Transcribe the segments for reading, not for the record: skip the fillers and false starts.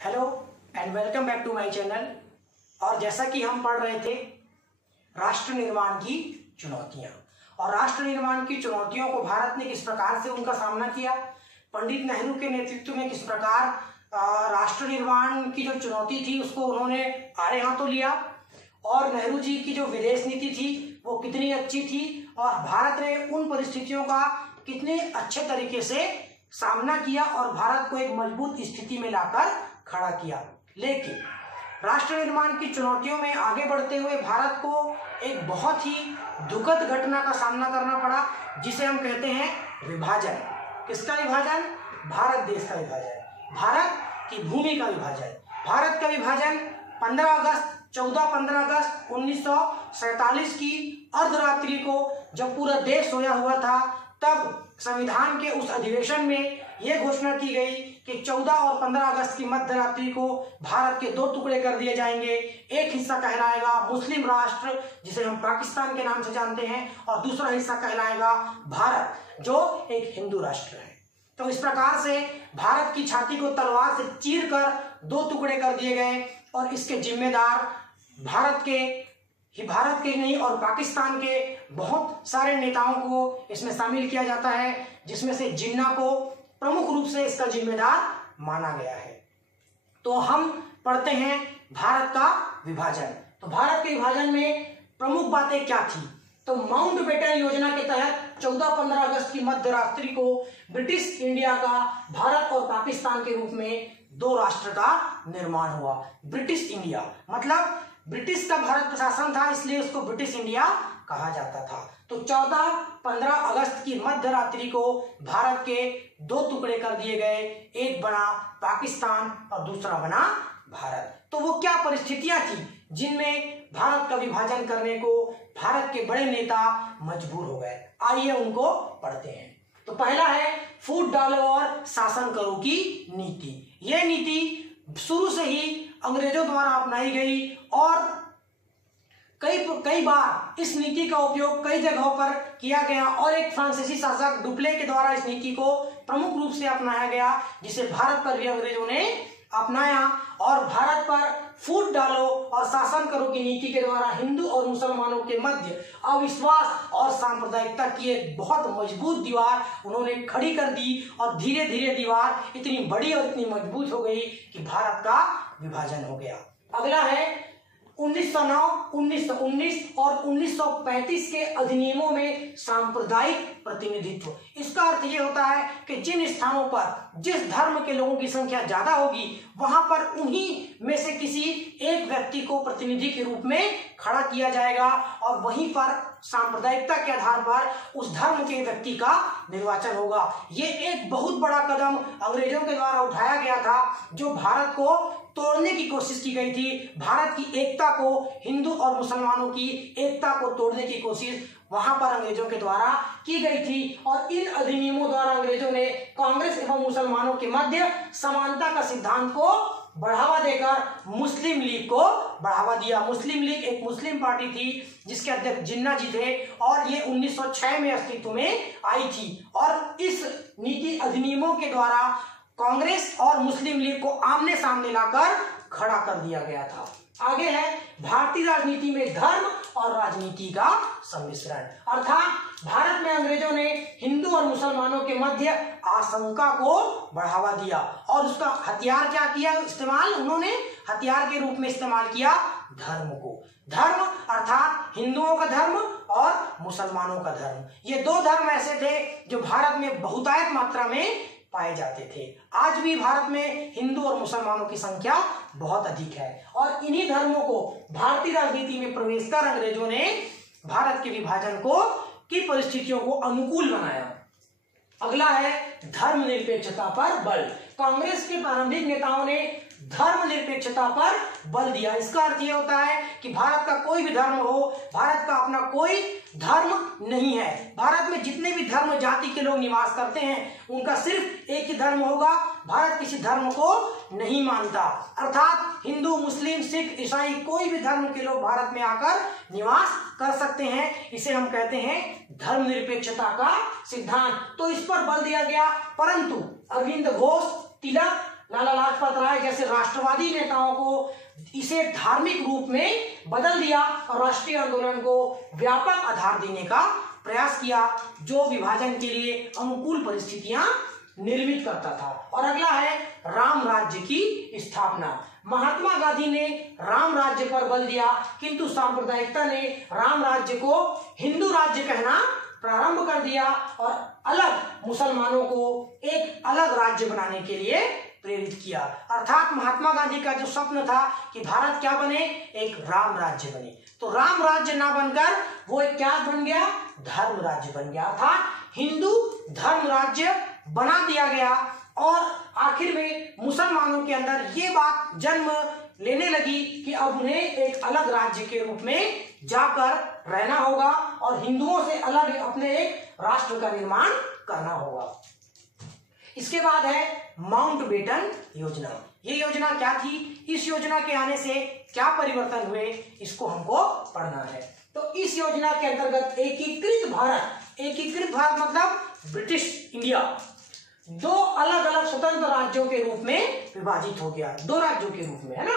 Hello and welcome back to my channel. और जैसा कि हम पढ़ रहे थे राष्ट्र निर्माण की चुनौतियां, और राष्ट्र निर्माण की चुनौतियों को भारत ने किस प्रकार से उनका सामना किया, पंडित नेहरू के नेतृत्व में किस प्रकार राष्ट्र निर्माण की जो चुनौती थी उसको उन्होंने आड़े हाथों लिया, और नेहरू जी की जो विदेश नीति थी वो कितनी अच्छी थी, और भारत ने उन परिस्थितियों का कितने अच्छे तरीके से सामना किया और भारत को एक मजबूत स्थिति में लाकर खड़ा किया। लेकिन राष्ट्र निर्माण की चुनौतियों में आगे बढ़ते हुए भारत को एक बहुत ही दुखद घटना का सामना करना पड़ा, जिसे हम कहते हैं विभाजन। किसका विभाजन? भारत देश का विभाजन, भारत की भूमि का विभाजन। भारत का विभाजन 14-15 अगस्त 1947 की अर्धरात्रि को, जब पूरा देश सोया हुआ था, तब संविधान के उस अधिवेशन में यह घोषणा की गई कि 14 और 15 अगस्त की मध्य रात्रि को भारत के दो टुकड़े कर दिए जाएंगे। एक हिस्सा कहलाएगा मुस्लिम राष्ट्र, जिसे हम पाकिस्तान के नाम से जानते हैं, और दूसरा हिस्सा कहलाएगा भारत, जो एक हिंदू राष्ट्र है। तो इस प्रकार से भारत की छाती को तलवार से चीरकर दो टुकड़े कर दिए गए, और इसके जिम्मेदार भारत के नहीं और पाकिस्तान के बहुत सारे नेताओं को इसमें शामिल किया जाता है, जिसमें से जिन्ना को प्रमुख रूप से इसका जिम्मेदार माना गया है। तो हम पढ़ते हैं भारत का विभाजन। तो भारत के विभाजन में प्रमुख बातें क्या थी? तो माउंटबेटन योजना के तहत 14-15 अगस्त की मध्य रात्रि को ब्रिटिश इंडिया का भारत और पाकिस्तान के रूप में दो राष्ट्र का निर्माण हुआ। ब्रिटिश इंडिया मतलब ब्रिटिश का भारत का शासन था, इसलिए उसको ब्रिटिश इंडिया कहा जाता था। तो 14-15 अगस्त की मध्य रात्रि को भारत के दो टुकड़े कर दिए गए, एक बना पाकिस्तान और दूसरा बना भारत। तो वो क्या परिस्थितियां थी जिनमें भारत का विभाजन करने को भारत के बड़े नेता मजबूर हो गए? आइए उनको पढ़ते हैं। तो पहला है फूट डालो और शासन करो की नीति। यह नीति शुरू से ही अंग्रेजों द्वारा अपनाई गई, और कई बार इस नीति का उपयोग कई जगहों पर किया गया, और एक फ्रांसीसी शासक डुप्ले के द्वारा इस नीति को प्रमुख रूप से अपनाया गया, जिसे भारत पर भी अंग्रेजों ने अपनाया। और भारत पर फूट डालो और शासन करो की नीति के द्वारा हिंदू और मुसलमानों के मध्य अविश्वास और सांप्रदायिकता की एक बहुत मजबूत दीवार उन्होंने खड़ी कर दी, और धीरे धीरे दीवार इतनी बड़ी और इतनी मजबूत हो गई कि भारत का विभाजन हो गया। अगला है 1909, 1919 और 1935 के अधिनियमों में सांप्रदायिक प्रतिनिधित्व। इसका अर्थ ये होता है कि जिन स्थानों पर जिस धर्म के लोगों की संख्या ज्यादा होगी, वहां पर उन्हीं में से किसी एक व्यक्ति को प्रतिनिधि के रूप में खड़ा किया जाएगा, और वहीं पर सांप्रदायिकता के आधार पर उस धर्म के व्यक्ति का निर्वाचन होगा। ये एक बहुत बड़ा कदम अंग्रेजों के द्वारा उठाया गया था, जो भारत को तोड़ने की कोशिश की गई थी। भारत की एकता को, हिंदू और मुसलमानों की एकता को तोड़ने की कोशिश वहां पर अंग्रेजों के द्वारा की गई थी, और इन अधिनियमों द्वारा अंग्रेजों ने कांग्रेस एवं मुसलमानों के मध्य समानता का सिद्धांत को बढ़ावा देकर मुस्लिम लीग को बढ़ावा दिया। मुस्लिम लीग एक मुस्लिम पार्टी थी जिसके अध्यक्ष जिन्ना जी थे, और ये 1906 में अस्तित्व में आई थी। और इस नीति अधिनियमों के द्वारा कांग्रेस और मुस्लिम लीग को आमने सामने लाकर खड़ा कर दिया गया था। आगे है भारतीय राजनीति में धर्म और राजनीति का सम्मिश्रण, अर्थात भारत में अंग्रेजों ने हिंदू और मुसलमानों के मध्य आशंका को बढ़ावा दिया, और उसका हथियार क्या किया इस्तेमाल? उन्होंने हथियार के रूप में इस्तेमाल किया धर्म को। धर्म अर्थात हिंदुओं का धर्म और मुसलमानों का धर्म। ये दो धर्म ऐसे थे जो भारत में बहुतायत मात्रा में पाए जाते थे। आज भी भारत में हिंदू और मुसलमानों की संख्या बहुत अधिक है, और इन्हीं धर्मों को भारतीय राजनीति में प्रवेश कर अंग्रेजों ने भारत के विभाजन की परिस्थितियों को अनुकूल बनाया। अगला है धर्मनिरपेक्षता पर बल। कांग्रेस के प्रारंभिक नेताओं ने धर्मनिरपेक्षता पर बल दिया। इसका अर्थ यह होता है कि भारत का कोई भी धर्म हो, भारत का अपना कोई धर्म नहीं है। भारत में जितने भी धर्म जाति के लोग निवास करते हैं, उनका सिर्फ एक ही धर्म होगा। भारत किसी धर्म को नहीं मानता, अर्थात हिंदू, मुस्लिम, सिख, ईसाई कोई भी धर्म के लोग भारत में आकर निवास कर सकते हैं। इसे हम कहते हैं धर्मनिरपेक्षता का सिद्धांत। तो इस पर बल दिया गया, परंतु अरविंद घोष, तिलक लाला लाजपत राय जैसे राष्ट्रवादी नेताओं को इसे धार्मिक रूप में बदल दिया और राष्ट्रीय आंदोलन को व्यापक आधार देने का प्रयास किया, जो विभाजन के लिए अनुकूल परिस्थितियां निर्मित करता था। और अगला है राम राज्य की स्थापना। महात्मा गांधी ने राम राज्य पर बल दिया, किंतु सांप्रदायिकता ने राम राज्य को हिंदू राज्य कहना प्रारंभ कर दिया और अलग मुसलमानों को एक अलग राज्य बनाने के लिए प्रेरित किया। अर्थात महात्मा गांधी का जो स्वप्न था कि भारत क्या बने, एक राम राज्य बने, तो राम राज्य ना बनकर वो एक क्या बन गया, धर्म राज्य बन गया, अर्थात हिंदू धर्म राज्य बना दिया गया। और आखिर में मुसलमानों के अंदर ये बात जन्म लेने लगी कि अब उन्हें एक अलग राज्य के रूप में जाकर रहना होगा और हिंदुओं से अलग अपने एक राष्ट्र का निर्माण करना होगा। इसके बाद है माउंटबेटन योजना। ये योजना क्या थी, इस योजना के आने से क्या परिवर्तन हुए, इसको हमको पढ़ना है। तो इस योजना के अंतर्गत एकीकृत भारत मतलब ब्रिटिश इंडिया दो अलग अलग स्वतंत्र राज्यों के रूप में विभाजित हो गया, दो राज्यों के रूप में, है ना।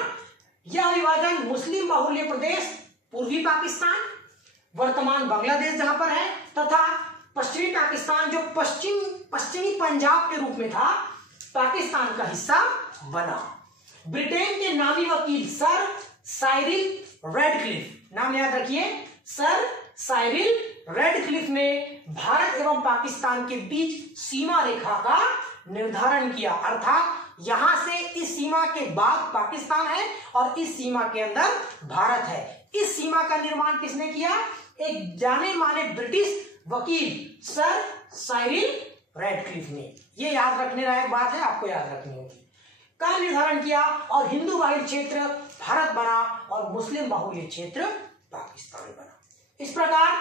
यह विभाजन मुस्लिम बाहुल्य प्रदेश पूर्वी पाकिस्तान, वर्तमान बांग्लादेश जहां पर है, तथा पश्चिमी पाकिस्तान जो पश्चिमी पंजाब के रूप में था, पाकिस्तान का हिस्सा बना। ब्रिटेन के नामी वकील सर साइरिल रेडक्लिफ, नाम याद रखिए, सर साइरिल रेडक्लिफ ने भारत एवं पाकिस्तान के बीच सीमा रेखा का निर्धारण किया, अर्थात यहां से इस सीमा के बाद पाकिस्तान है और इस सीमा के अंदर भारत है। इस सीमा का निर्माण किसने किया, एक जाने माने ब्रिटिश वकील सर साइरिल रेडक्लिफ ने। ये याद रखने लायक बात है, आपको याद रखनी होगी। का निर्धारण किया और हिंदू बाहुल्य क्षेत्र भारत बना और मुस्लिम बाहुल्य क्षेत्र पाकिस्तान बना। इस प्रकार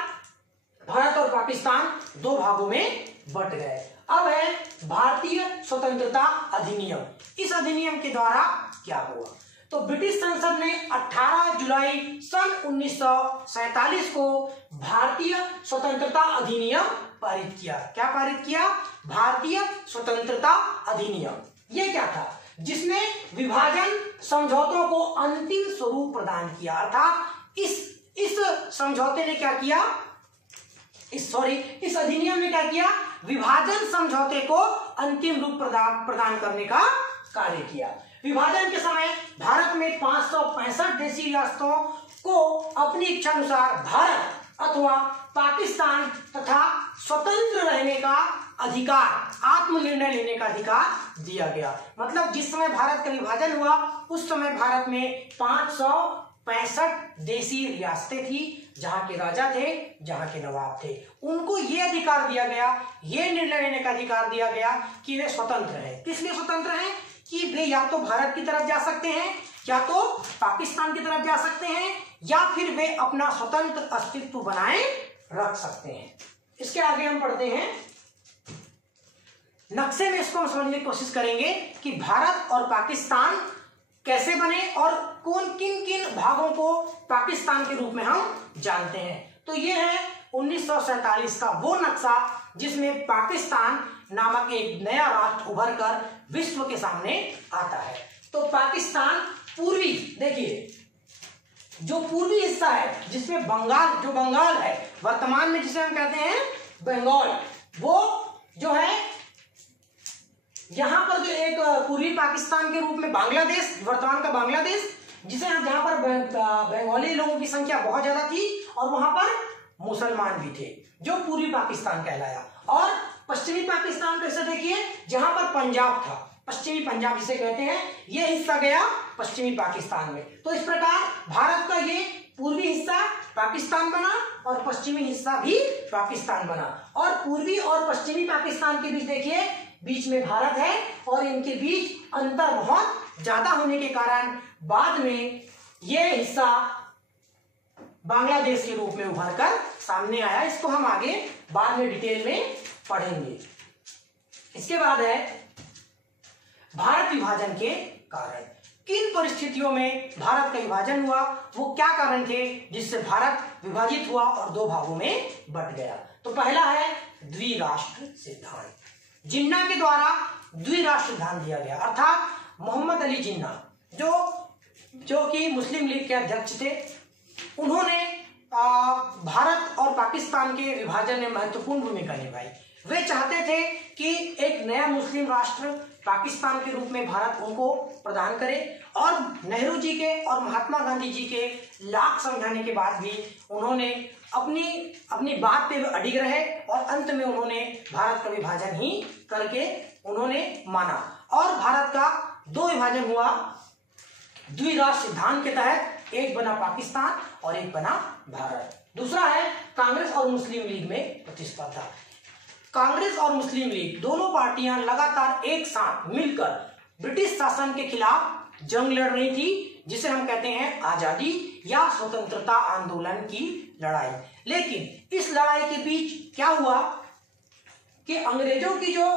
भारत और पाकिस्तान दो भागों में बट गए। अब है भारतीय स्वतंत्रता अधिनियम। इस अधिनियम के द्वारा क्या हुआ, तो ब्रिटिश संसद ने 18 जुलाई सन 1947 को भारतीय स्वतंत्रता अधिनियम पारित किया। क्या पारित किया, भारतीय स्वतंत्रता अधिनियम। ये क्या था, जिसने विभाजन समझौतों को अंतिम स्वरूप प्रदान किया, अर्थात इस समझौते ने क्या किया, इस अधिनियम ने क्या किया, विभाजन समझौते को अंतिम रूप प्रदान करने का कार्य किया। विभाजन के समय भारत में 565 देशी रियासतों को अपनी इच्छा अनुसार भारत अथवा पाकिस्तान तथा स्वतंत्र रहने का अधिकार, आत्मनिर्णय लेने का अधिकार दिया गया। मतलब जिस समय भारत का विभाजन हुआ उस समय भारत में 565 देशी रियासतें थी, जहां के राजा थे, जहां के नवाब थे। उनको ये अधिकार दिया गया, ये निर्णय लेने का अधिकार दिया गया कि वे स्वतंत्र हैं। किस लिए स्वतंत्र हैं, कि वे या तो भारत की तरफ जा सकते हैं, या तो पाकिस्तान की तरफ जा सकते हैं, या फिर वे अपना स्वतंत्र अस्तित्व बनाए रख सकते हैं। इसके आगे हम पढ़ते हैं, नक्शे में इसको हम समझने की कोशिश करेंगे कि भारत और पाकिस्तान कैसे बने और किन किन भागों को पाकिस्तान के रूप में हम जानते हैं। तो ये है 1947 का वो नक्शा जिसमें पाकिस्तान नामक एक नया राष्ट्र उभर कर विश्व के सामने आता है। तो पाकिस्तान पूर्वी, देखिए जो पूर्वी हिस्सा है जिसमें बंगाल है, वर्तमान में जिसे हम कहते हैं बंगाल, वो जो है यहाँ पर जो एक पूर्वी पाकिस्तान के रूप में बांग्लादेश, वर्तमान का बांग्लादेश, जहां पर बंगाली लोगों की संख्या बहुत ज्यादा थी और वहां पर मुसलमान भी थे, जो पूर्वी पाकिस्तान कहलाया। और पश्चिमी पाकिस्तान को ऐसे देखिए, जहां पर पंजाब था, पश्चिमी पंजाब जिसे कहते हैं, यह हिस्सा गया पश्चिमी पाकिस्तान में। तो इस प्रकार भारत का ये पूर्वी हिस्सा पाकिस्तान बना और पश्चिमी हिस्सा भी पाकिस्तान बना। और पूर्वी और पश्चिमी पाकिस्तान के बीच देखिए, बीच में भारत है और इनके बीच अंतर बहुत ज्यादा होने के कारण बाद में यह हिस्सा बांग्लादेश के रूप में उभर कर सामने आया। इसको हम आगे बाद में डिटेल में पढ़ेंगे। इसके बाद है भारत विभाजन के कारण। किन परिस्थितियों में भारत का विभाजन हुआ, वो क्या कारण थे जिससे भारत विभाजित हुआ और दो भागों में बट गया। तो पहला है द्विराष्ट्र सिद्धांत। जिन्ना के द्वारा द्विराष्ट्र सिद्धांत दिया गया, अर्थात मोहम्मद अली जिन्ना जो कि मुस्लिम लीग के अध्यक्ष थे, उन्होंने भारत और पाकिस्तान के विभाजन में महत्वपूर्ण भूमिका निभाई। वे चाहते थे कि एक नया मुस्लिम राष्ट्र पाकिस्तान के रूप में भारत उनको प्रदान करे, और नेहरू जी के और महात्मा गांधी जी के लाख समझाने के बाद भी उन्होंने अपनी बात पे अडिग रहे, और अंत में उन्होंने भारत का विभाजन ही करके उन्होंने माना, और भारत का दो विभाजन हुआ द्विराष्ट्र सिद्धांत के तहत। एक बना पाकिस्तान और एक बना भारत। दूसरा है कांग्रेस और मुस्लिम लीग में प्रतिस्पर्धा। कांग्रेस और मुस्लिम लीग दोनों पार्टियां लगातार एक साथ मिलकर ब्रिटिश शासन के खिलाफ जंग लड़ रही थी, जिसे हम कहते हैं आजादी या स्वतंत्रता आंदोलन की लड़ाई। लेकिन इस लड़ाई के बीच क्या हुआ कि अंग्रेजों की जो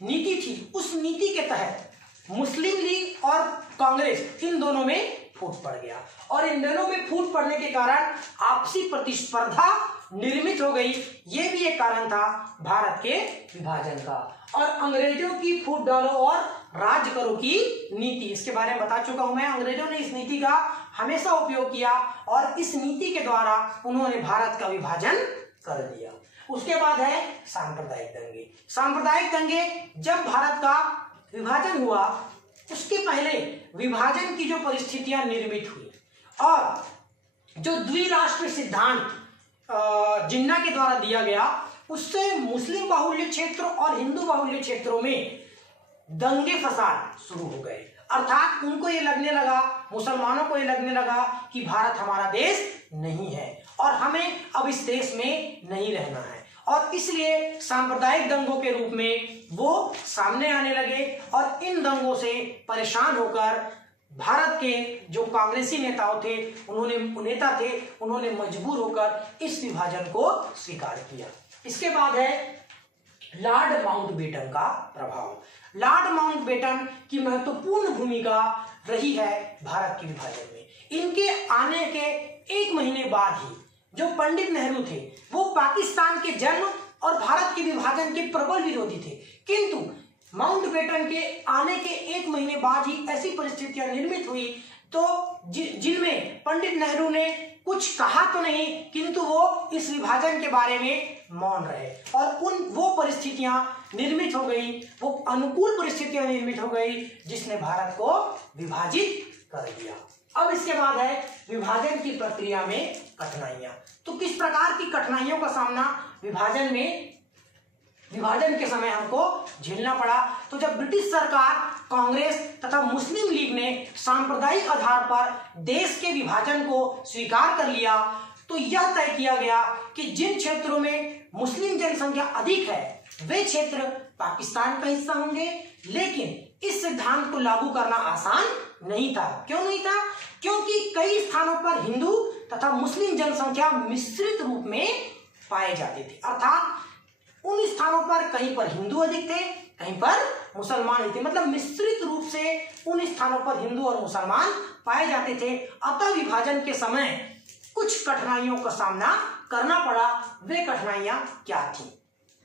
नीति थी, उस नीति के तहत मुस्लिम लीग और कांग्रेस इन दोनों में फूट पड़ गया, और इन दोनों में फूट पड़ने के कारण आपसी प्रतिस्पर्धा निर्मित हो गई। ये भी एक कारण था भारत के विभाजन का। और अंग्रेजों की फूट डालो और राज करो की नीति, इसके बारे में बता चुका हूं मैं। अंग्रेजों ने इस नीति का हमेशा उपयोग किया, और इस नीति के द्वारा उन्होंने भारत का विभाजन कर दिया। उसके बाद है सांप्रदायिक दंगे। सांप्रदायिक दंगे जब भारत का विभाजन हुआ, उसके पहले विभाजन की जो परिस्थितियां निर्मित हुई, और जो द्विराष्ट्र सिद्धांत जिन्ना के द्वारा दिया गया, उससे मुस्लिम बाहुल्य क्षेत्र और हिंदू बाहुल्य क्षेत्रों में दंगे फसाद शुरू हो गए। अर्थात उनको ये लगने लगा, मुसलमानों को ये लगने लगा कि भारत हमारा देश नहीं है और हमें अब इस देश में नहीं रहना है, और इसलिए सांप्रदायिक दंगों के रूप में वो सामने आने लगे। और इन दंगों से परेशान होकर भारत के जो कांग्रेसी नेताओं थे, उन्होंने मजबूर होकर इस विभाजन को स्वीकार किया। इसके बाद है लॉर्ड माउंटबेटन का प्रभाव। लॉर्ड माउंटबेटन की महत्वपूर्ण भूमिका रही है भारत के विभाजन में। इनके आने के एक महीने बाद ही जो पंडित नेहरू थे, वो पाकिस्तान के जन्म और भारत के विभाजन के प्रबल विरोधी थे, किंतु माउंटबेटन के आने के एक महीने बाद ही ऐसी परिस्थितियां निर्मित हुई तो जिनमें पंडित नेहरू ने कुछ कहा तो नहीं, किंतु वो इस विभाजन के बारे में मौन रहे, और वो परिस्थितियां निर्मित हो गई, वो अनुकूल परिस्थितियां निर्मित हो गई, जिसने भारत को विभाजित कर दिया। अब इसके बाद है विभाजन की प्रक्रिया में कठिनाइयां। तो किस प्रकार की कठिनाइयों का सामना विभाजन के समय हमको झेलना पड़ा। तो जब ब्रिटिश सरकार, कांग्रेस तथा मुस्लिम लीग ने सांप्रदायिक आधार पर देश के विभाजन को स्वीकार कर लिया, तो यह तय किया गया कि जिन क्षेत्रों में मुस्लिम जनसंख्या अधिक है वे क्षेत्र पाकिस्तान का हिस्सा होंगे। लेकिन इस सिद्धांत को लागू करना आसान नहीं था। क्यों नहीं था? क्योंकि कई स्थानों पर हिंदू तथा मुस्लिम जनसंख्या मिश्रित रूप में पाए जाते थे। अर्थात उन स्थानों पर कहीं पर हिंदू अधिक थे, कहीं पर मुसलमान थे, मतलब मिश्रित रूप से उन स्थानों पर हिंदू और मुसलमान पाए जाते थे। अतः विभाजन के समय कुछ कठिनाइयों का सामना करना पड़ा। वे कठिनाइयां क्या थी?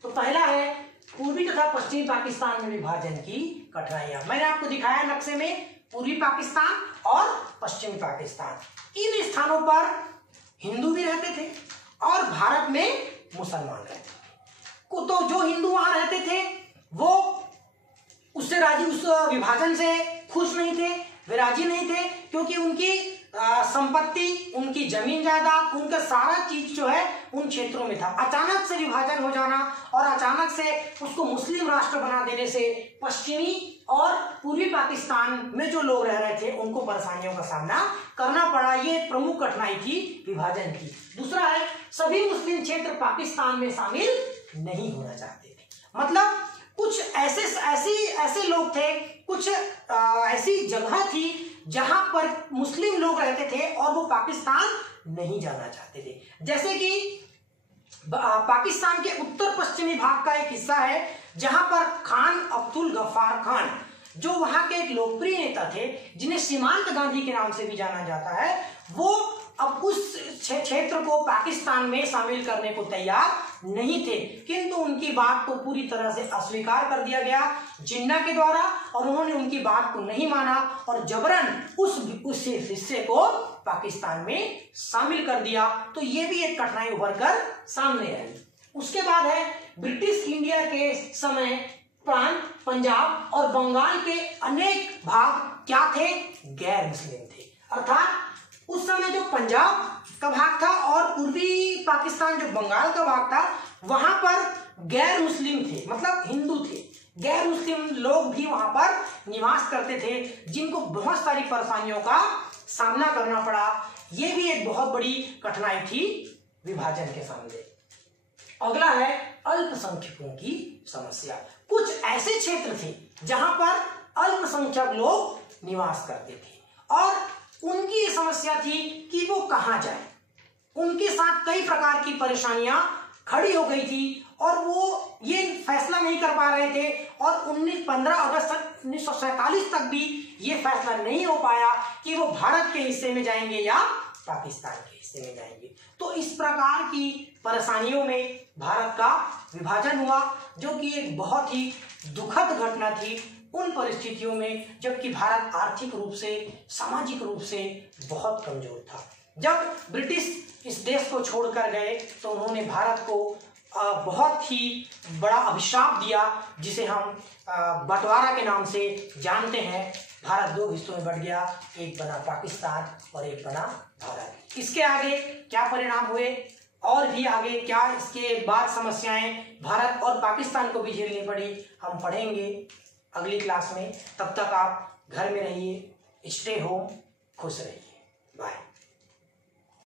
तो पहला है पूर्वी तथा पश्चिमी पाकिस्तान में विभाजन की कठिनाइयां। मैंने आपको दिखाया नक्शे में पूर्वी पाकिस्तान और पश्चिमी पाकिस्तान। इन स्थानों पर हिंदू भी रहते थे और भारत में मुसलमान रहते थे। तो जो हिंदू वहां रहते थे वो उससे राजी, उस विभाजन से खुश नहीं थे, वे राजी नहीं थे, क्योंकि उनकी संपत्ति, उनकी जमीन जायदाद, उनका सारा चीज जो है उन क्षेत्रों में था। अचानक से विभाजन हो जाना और अचानक से उसको मुस्लिम राष्ट्र बना देने से पश्चिमी और पूर्वी पाकिस्तान में जो लोग रह रहे थे उनको परेशानियों का सामना करना पड़ा। ये एक प्रमुख कठिनाई थी विभाजन की। दूसरा है सभी मुस्लिम क्षेत्र पाकिस्तान में शामिल नहीं होना चाहते थे। मतलब कुछ ऐसे लोग थे, कुछ ऐसी जगह थी जहां पर मुस्लिम लोग रहते थे और वो पाकिस्तान नहीं जाना चाहते थे। जैसे कि पाकिस्तान के उत्तर पश्चिमी भाग का एक हिस्सा है जहां पर खान अब्दुल गफ्फार खान, जो वहां के एक लोकप्रिय नेता थे जिन्हें सीमांत गांधी के नाम से भी जाना जाता है, वो अब उस क्षेत्र को पाकिस्तान में शामिल करने को तैयार नहीं थे, किंतु उनकी बात को पूरी तरह से अस्वीकार कर दिया गया जिन्ना के द्वारा, और उन्होंने उनकी बात को नहीं माना और जबरन उस हिस्से को पाकिस्तान में शामिल कर दिया। तो ये भी एक कठिनाई उभर कर सामने आई। उसके बाद है ब्रिटिश इंडिया के समय प्रांत पंजाब और बंगाल के अनेक भाग क्या थे, गैर मुस्लिम थे। अर्थात उस समय जो पंजाब का भाग था और पूर्वी पाकिस्तान जो बंगाल का भाग था, वहां पर गैर मुस्लिम थे, मतलब हिंदू थे। गैर मुस्लिम लोग भी वहां पर निवास करते थे, जिनको बहुत सारी परेशानियों का सामना करना पड़ा। यह भी एक बहुत बड़ी कठिनाई थी विभाजन के सामने। अगला है अल्पसंख्यकों की समस्या। कुछ ऐसे क्षेत्र थे जहां पर अल्पसंख्यक लोग निवास करते थे और उनकी ये समस्या थी कि वो कहां जाए। उनके साथ कई प्रकार की परेशानियां खड़ी हो गई थी और वो ये फैसला नहीं कर पा रहे थे और 15 अगस्त 1947 तक भी ये फैसला नहीं हो पाया कि वो भारत के हिस्से में जाएंगे या पाकिस्तान के हिस्से में जाएंगे। तो इस प्रकार की परेशानियों में भारत का विभाजन हुआ, जो कि एक बहुत ही दुखद घटना थी उन परिस्थितियों में जबकि भारत आर्थिक रूप से, सामाजिक रूप से बहुत कमजोर था। जब ब्रिटिश इस देश को छोड़कर गए तो उन्होंने भारत को बहुत ही बड़ा अभिशाप दिया, जिसे हम बंटवारा के नाम से जानते हैं। भारत 2 हिस्सों में बट गया, एक बना पाकिस्तान और एक बना भारत। इसके आगे क्या परिणाम हुए और भी आगे क्या इसके बाद समस्याएं भारत और पाकिस्तान को भी झेलनी पड़ी, हम पढ़ेंगे अगली क्लास में। तब तक आप घर में रहिए, स्टे होम, खुश रहिए।